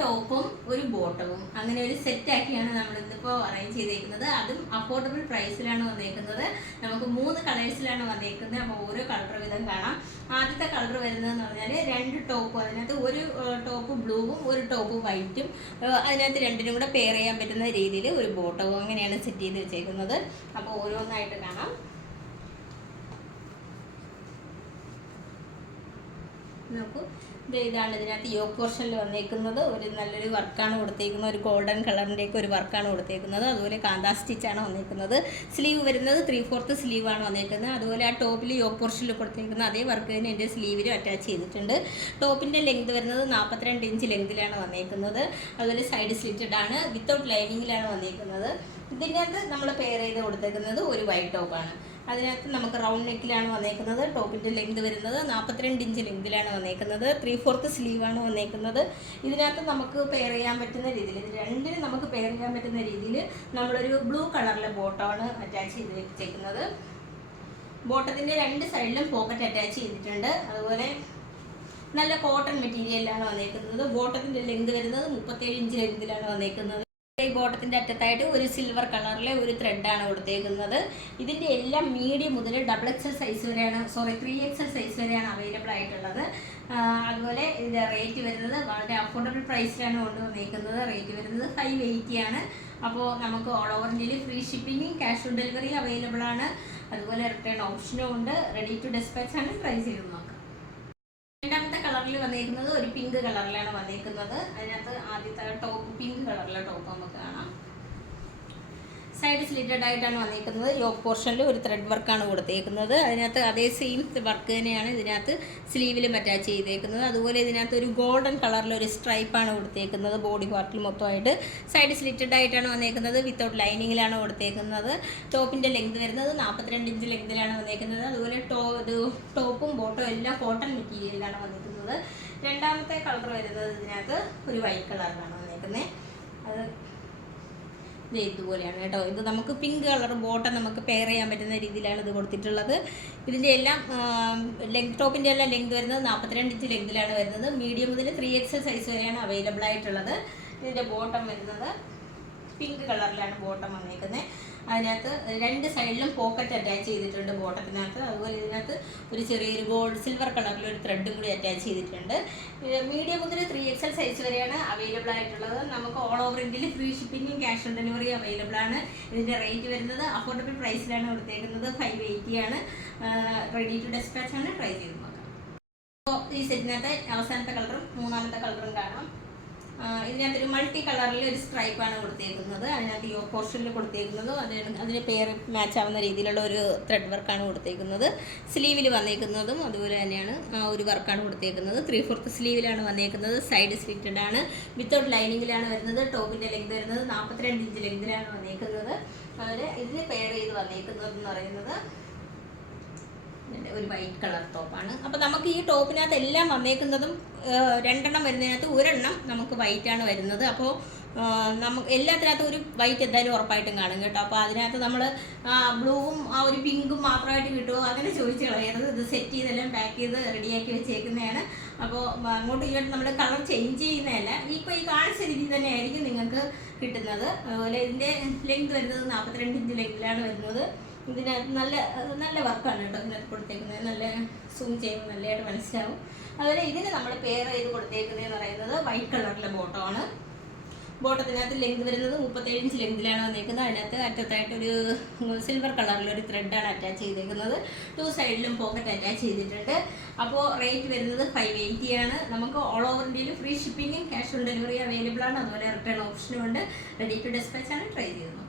ടോപ്പും ഒരു ബോട്ടവും. അങ്ങനെ ഒരു സെറ്റ് ആക്കിയാണ് നമ്മൾ ഇന്നിപ്പോൾ അറേഞ്ച് ചെയ്തേക്കുന്നത്. അതും അഫോർഡബിൾ പ്രൈസിലാണ് വന്നേക്കുന്നത്. നമുക്ക് മൂന്ന് കളേഴ്സിലാണ് വന്നേക്കുന്നത്. അപ്പോൾ ഓരോ കളർ വിധം കാണാം. ആദ്യത്തെ കളർ വരുന്നതെന്ന് പറഞ്ഞാൽ രണ്ട് ടോപ്പും അതിനകത്ത് ഒരു ടോപ്പ് ബ്ലൂവും ഒരു ടോപ്പ് വൈറ്റും അതിനകത്ത് രണ്ടിനും കൂടെ പെയർ ചെയ്യാൻ പറ്റുന്ന രീതിയിൽ ഒരു ബോട്ടവും അങ്ങനെയാണ് സെറ്റ് ചെയ്ത് വെച്ചേക്കുന്നത്. അപ്പോൾ ഓരോന്നായിട്ട് കാണാം. നോക്കൂ. ഇതാണ് ഇതിനകത്ത് യോ പോർഷനിൽ വന്നേക്കുന്നത്. ഒരു നല്ലൊരു വർക്കാണ് കൊടുത്തേക്കുന്നത്. ഒരു ഗോൾഡൻ കളറിന്റെയൊക്കെ ഒരു വർക്കാണ് കൊടുത്തേക്കുന്നത്. അതുപോലെ കാന്താ സ്റ്റിച്ചാണ് വന്നേക്കുന്നത്. സ്ലീവ് വരുന്നത് ത്രീ ഫോർത്ത് സ്ലീവാണ് വന്നേക്കുന്നത്. അതുപോലെ ആ ടോപ്പിൽ യോ പോർഷനിൽ കൊടുത്തേക്കുന്ന അതേ വർക്ക് തന്നെ എന്റെ സ്ലീവിലും അറ്റാച്ച് ചെയ്തിട്ടുണ്ട്. ടോപ്പിന്റെ ലെങ്ത് വരുന്നത് നാൽപ്പത്തിരണ്ട് ഇഞ്ച് ലെങ്തിലാണ് വന്നേക്കുന്നത്. അതുപോലെ സൈഡ് സ്ലിറ്റഡ് ആണ്. വിത്തൗട്ട് ലൈനിങ്ങിലാണ് വന്നേക്കുന്നത്. ഇതിനകത്ത് നമ്മൾ പെയർ ചെയ്ത് കൊടുത്തേക്കുന്നത് ഒരു വൈറ്റ് ടോപ്പാണ് അതിനകത്ത് നമുക്ക് റൗണ്ട് നെക്കിലാണ് വന്നേക്കുന്നത്. ടോപ്പിന്റെ ലെങ്ത് വരുന്നത് നാൽപ്പത്തിരണ്ട് ഇഞ്ച് ലെങ്തിലാണ് വന്നേക്കുന്നത്. ത്രീ ഫോർത്ത് സ്ലീവാണ് വന്നേക്കുന്നത്. ഇതിനകത്ത് നമുക്ക് പെയർ ചെയ്യാൻ പറ്റുന്ന രീതിയിൽ ഇത് രണ്ടിനും നമുക്ക് പെയർ ചെയ്യാൻ പറ്റുന്ന രീതിയിൽ നമ്മളൊരു ബ്ലൂ കളറിലെ ബോട്ടമാണ് അറ്റാച്ച് ചെയ്ത് വെച്ചേക്കുന്നത്. ബോട്ടത്തിന്റെ രണ്ട് സൈഡിലും പോക്കറ്റ് അറ്റാച്ച് ചെയ്തിട്ടുണ്ട്. അതുപോലെ നല്ല കോട്ടൺ മെറ്റീരിയലാണ് വന്നേക്കുന്നത്. ബോട്ടത്തിന്റെ ലെങ്ത് വരുന്നത് മുപ്പത്തേഴ് ഇഞ്ച് ലെങ്തിലാണ് വന്നേക്കുന്നത്. ഈ ബോട്ടത്തിന്റെ അറ്റത്തായിട്ട് ഒരു സിൽവർ കളറിലെ ഒരു ത്രെഡാണ് കൊടുത്തേക്കുന്നത്. ഇതിന്റെ എല്ലാം മീഡിയം മുതൽ ഡബിൾ എക്സൽ സൈസ് വരെയാണ് സോറി ത്രീ എക്സൽ സൈസ് വരെയാണ് അവൈലബിൾ ആയിട്ടുള്ളത്. അതുപോലെ ഇതിന്റെ റേറ്റ് വരുന്നത് വളരെ അഫോർഡബിൾ പ്രൈസിലാണ് കൊണ്ടുവന്നേക്കുന്നത്. റേറ്റ് വരുന്നത് ഫൈവ് എയ്റ്റി ആണ്. അപ്പോൾ നമുക്ക് ഓൾ ഓവർ ഇന്ത്യയിൽ ഫ്രീ ഷിപ്പിങ്ങും ക്യാഷ് ഓൺ ഡെലിവറി അവൈലബിൾ ആണ്. അതുപോലെ റിട്ടേൺ ഓപ്ഷനും ഉണ്ട്. റെഡി ടു ഡിസ്പാച്ച് ആണ്. പ്രൈസ് ചെയ്ത് നോക്കാം. രണ്ടാമത്തെ കളറിൽ വന്നേക്കുന്നത് ഒരു പിങ്ക് കളറിലാണ് വന്നേക്കുന്നത്. അതിനകത്ത് ആദ്യത്തെ ടോപ്പ് ടോപ്പ് നമുക്ക് കാണാം. സൈഡ് സ്ലിറ്റഡ് ആയിട്ടാണ് വന്നിരിക്കുന്നത് യോക്ക് പോർഷനിൽ ഒരു ത്രെഡ് വർക്കാണ് കൊടുത്തേക്കുന്നത്. അതിനകത്ത് അതേ സെയിം വർക്ക് തന്നെയാണ് ഇതിനകത്ത് സ്ലീവിലും അറ്റാച്ച് ചെയ്തേക്കുന്നത്. അതുപോലെ ഇതിനകത്ത് ഒരു ഗോൾഡൻ കളറിൽ ഒരു സ്ട്രൈപ്പാണ് കൊടുത്തേക്കുന്നത് ബോഡി പാർട്ടിൽ മൊത്തമായിട്ട്. സൈഡ് സ്ലിറ്റഡ് ആയിട്ടാണ് വന്നേക്കുന്നത്. വിത്തൗട്ട് ലൈനിങ്ങിലാണ് കൊടുത്തേക്കുന്നത്. ടോപ്പിന്റെ ലെങ്ത് വരുന്നത് നാൽപ്പത്തിരണ്ട് ഇഞ്ച് ലെങ്തിലാണ് വന്നേക്കുന്നത്. അതുപോലെ ടോ ടോപ്പും ബോട്ടും എല്ലാം കോട്ടൺ മെറ്റീരിയലിലാണ് വന്നിരിക്കുന്നത് രണ്ടാമത്തെ കളർ വരുന്നത് ഇതിനകത്ത് ഒരു വൈറ്റ് കളറിലാണ് വന്നേക്കുന്നത്. അത് ഇതുപോലെയാണ് കേട്ടോ. ഇത് നമുക്ക് പിങ്ക് കളർ ബോട്ടം നമുക്ക് പെയർ ചെയ്യാൻ പറ്റുന്ന രീതിയിലാണ് ഇത് കൊടുത്തിട്ടുള്ളത്. ഇതിന്റെ എല്ലാം ലെഗ് ടോപ്പിന്റെ എല്ലാം ലെങ്ത് വരുന്നത് നാൽപ്പത്തിരണ്ട് ഇഞ്ച് ലെങ്തിലാണ് വരുന്നത്. മീഡിയം മുതൽ ത്രീ എക്സൽ സൈസ് വരെയാണ് അവൈലബിൾ ആയിട്ടുള്ളത്. ഇതിന്റെ ബോട്ടം വരുന്നത് പിങ്ക് കളറിലാണ് ബോട്ടം വന്നേക്കുന്നത് അതിനകത്ത് രണ്ട് സൈഡിലും പോക്കറ്റ് അറ്റാച്ച് ചെയ്തിട്ടുണ്ട് ബോട്ടത്തിനകത്ത്. അതുപോലെ ഇതിനകത്ത് ഒരു ചെറിയൊരു ഗോൾഡ് സിൽവർ കളറിൽ ഒരു ത്രെഡും കൂടി അറ്റാച്ച് ചെയ്തിട്ടുണ്ട്. മീഡിയം മുതൽ ത്രീ എക്സൽ സൈസ് വരെയാണ് അവൈലബിൾ ആയിട്ടുള്ളത്. നമുക്ക് ഓൾ ഓവർ ഇന്ത്യയിൽ ഫ്രീ ഷിപ്പിങ്ങും ക്യാഷ് ഓൺ ഡെലിവറി അവൈലബിൾ ആണ്. ഇതിന്റെ റേറ്റ് വരുന്നത് അഫോർഡബിൾ പ്രൈസിലാണ് കൊടുത്തേക്കുന്നത്. ഫൈവ് എയ്റ്റി ആണ്. റെഡി ടു ഡെസ്പാച്ച് ആണ്. ട്രൈ ചെയ്ത് നോക്കാം. അപ്പോൾ ഈ സെറ്റിനകത്തെ അവസാനത്തെ കളറും മൂന്നാമത്തെ കളറും ഇതിനകത്ത് ഒരു മൾട്ടി കളറിൽ ഒരു സ്ട്രൈപ്പ് ആണ് കൊടുത്തേക്കുന്നത്. അതിനകത്ത് യോ പോർഷനിൽ കൊടുത്തേക്കുന്നത്. അതിന് അതിന് പേര് മാച്ച് ആവുന്ന രീതിയിലുള്ള ഒരു ത്രെഡ് വർക്കാണ് കൊടുത്തേക്കുന്നത്. സ്ലീവിൽ വന്നേക്കുന്നതും അതുപോലെ തന്നെയാണ്. ആ ഒരു വർക്കാണ് കൊടുത്തേക്കുന്നത്. ത്രീ ഫോർത്ത് സ്ലീവിലാണ് വന്നേക്കുന്നത്. സൈഡ് സ്ലിറ്റഡ് ആണ്. വിത്തൗട്ട് ലൈനിങ്ങിലാണ് വരുന്നത്. ടോപ്പിന്റെ ലെങ്ത് വരുന്നത്. നാൽപ്പത്തിരണ്ട് ഇഞ്ച് ലെങ്തിലാണ് വന്നേക്കുന്നത്. അതുപോലെ ഇതിന് പെയർ ചെയ്ത് വന്നേക്കുന്നത് എന്ന് പറയുന്നത്. ഒരു വൈറ്റ് കളർ ടോപ്പാണ് അപ്പോൾ നമുക്ക് ഈ ടോപ്പിനകത്ത് എല്ലാം വന്നേക്കുന്നതും രണ്ടെണ്ണം വരുന്നതിനകത്ത് ഒരെണ്ണം നമുക്ക് വൈറ്റാണ് വരുന്നത്. അപ്പോൾ നമുക്ക് എല്ലാത്തിനകത്തും ഒരു വൈറ്റ് എന്തായാലും ഉറപ്പായിട്ടും കാണും കേട്ടോ. അപ്പോൾ അതിനകത്ത് നമ്മൾ ബ്ലൂവും ആ ഒരു പിങ്കും മാത്രമായിട്ട് കിട്ടുമോ അങ്ങനെ ചോദിച്ചു കളയരുത്. ഇത് സെറ്റ് ചെയ്തെല്ലാം പാക്ക് ചെയ്ത് റെഡിയാക്കി വെച്ചേക്കുന്നതാണ്. അപ്പോൾ അങ്ങോട്ടും ഇങ്ങോട്ടും നമ്മൾ കളർ ചേഞ്ച് ചെയ്യുന്നതല്ല. ഇപ്പോൾ ഈ കാണിച്ച രീതിയിൽ തന്നെ ആയിരിക്കും നിങ്ങൾക്ക് കിട്ടുന്നത്. അതുപോലെ ഇതിന്റെ ലെങ്ത് വരുന്നത് നാൽപ്പത്തിരണ്ട് ഇഞ്ച് ലെങ്തിലാണ് വരുന്നത്. ഇതിനകത്ത് നല്ല നല്ല വർക്കാണ് കേട്ടോ ഇതിനകത്ത് കൊടുത്തേക്കുന്നത്. നല്ല സൂം ചെയ്യുമ്പോൾ നല്ലതായിട്ട് മനസ്സിലാവും. അതുപോലെ ഇതിന് നമ്മൾ പെയർ ചെയ്ത് കൊടുത്തേക്കുന്നതെന്ന് പറയുന്നത് വൈറ്റ് കളറിലെ ബോട്ടോ ബോട്ടമാണ് ബോട്ടത്തിനകത്ത് ലെങ്ത് വരുന്നത് മുപ്പത്തേഴ് ഇഞ്ച് ലെങ്തിലാണ് വന്നേക്കുന്നത്. അതിനകത്ത് അറ്റത്തായിട്ടൊരു സിൽവർ കളറിലൊരു ത്രെഡാണ് അറ്റാച്ച് ചെയ്തേക്കുന്നത്. ടു സൈഡിലും പോക്കറ്റ് അറ്റാച്ച് ചെയ്തിട്ടുണ്ട്. അപ്പോൾ റേറ്റ് വരുന്നത് ഫൈവ് എയ്റ്റി ആണ്. നമുക്ക് ഓൾ ഓവർ ഇന്ത്യയിൽ ഫ്രീ ഷിപ്പിങ്ങും ക്യാഷ് ഓൺ ഡെലിവറി അവൈലബിൾ ആണ്. അതുപോലെ റിട്ടേൺ ഓപ്ഷനും ഉണ്ട്. റെഡി ടു ഡെസ്പാച്ച് ആണ്. ട്രൈ ചെയ്ത് നോക്കാം